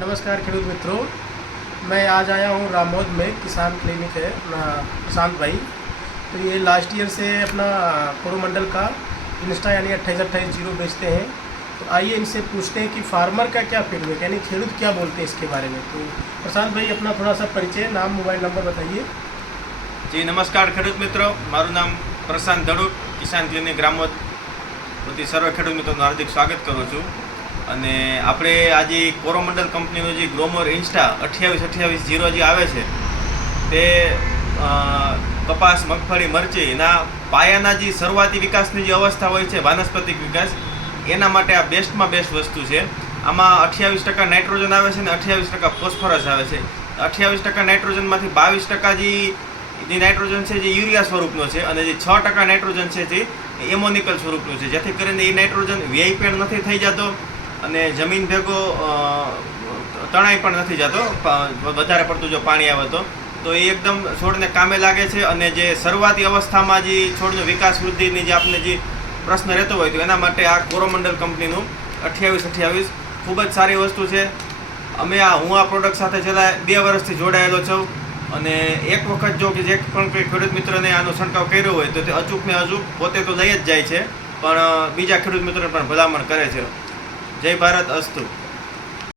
नमस्कार खेडूत मित्रों मैं आज आया हूँ रामोद में किसान क्लिनिक है अपना प्रशांत भाई तो ये लास्ट ईयर से अपना कोरोमंडल का इंस्टा यानी अट्ठाईस अट्ठाईस जीरो बेचते हैं तो आइए इनसे पूछते हैं कि फार्मर का क्या फीडबैक यानी खेडूत क्या बोलते हैं इसके बारे में तो प्रशांत भाई अपना थोड़ा सा परिचय नाम मोबाइल नंबर बताइए જી નમસ્કાર ખેડૂત મિત્રો મારું નામ પ્રશાંત ધડુક કિસાન ક્લિનિક રામોદ વતી સર્વ ખેડૂત મિત્રોનું હાર્દિક સ્વાગત કરું છું અને આપણે આજે કોરોમંડલ કંપનીનું જે ગ્રોમર ઇન્સ્ટા અઠ્યાવીસ અઠ્યાવીસ જીરો જે આવે છે, તે કપાસ, મગફળી, મરચી એના પાયાના જે શરૂઆતી વિકાસની જે અવસ્થા હોય છે, વાનસ્પતિક વિકાસ, એના માટે આ બેસ્ટમાં બેસ્ટ વસ્તુ છે. આમાં અઠ્યાવીસ ટકા નાઇટ્રોજન આવે છે અને અઠ્યાવીસ ટકા ફોસ્ફરસ આવે છે. અઠ્યાવીસ ટકા નાઇટ્રોજનમાંથી બાવીસ ટકા જે નાઇટ્રોજન છે જે યુરિયા સ્વરૂપનો છે અને જે છ ટકા નાઇટ્રોજન છે જે એમોનિકલ સ્વરૂપનું છે. જેથી કરીને એ નાઇટ્રોજન વ્યય પણ નથી થઈ જતો. અને જમીન ભેગો તણાઈ પણ નથી જતો વધારે પડતું જો પાણી આવે તો. તો એ એકદમ છોડને કામે લાગે છે અને જે શરૂઆતી અવસ્થામાં જે છોડનો વિકાસ વૃદ્ધિની જે આપણે જે પ્રશ્ન રહેતો હોય તો એના માટે આ કોરોમંડલ કંપનીનું અઠ્યાવીસ અઠ્યાવીસ ખૂબ જ સારી વસ્તુ છે. અમે આ, હું આ પ્રોડક્ટ સાથે છેલ્લા બે વર્ષથી જોડાયેલો છું અને એક વખત જો કે જે પણ કોઈ ખેડૂત મિત્રને આનો છંટકાવ કર્યો હોય તો તે અચૂક ને અચૂક પોતે તો લઈ જ જાય છે, પણ બીજા ખેડૂત મિત્રોને પણ ભલામણ કરે છે. જય ભારત અસ્તુ.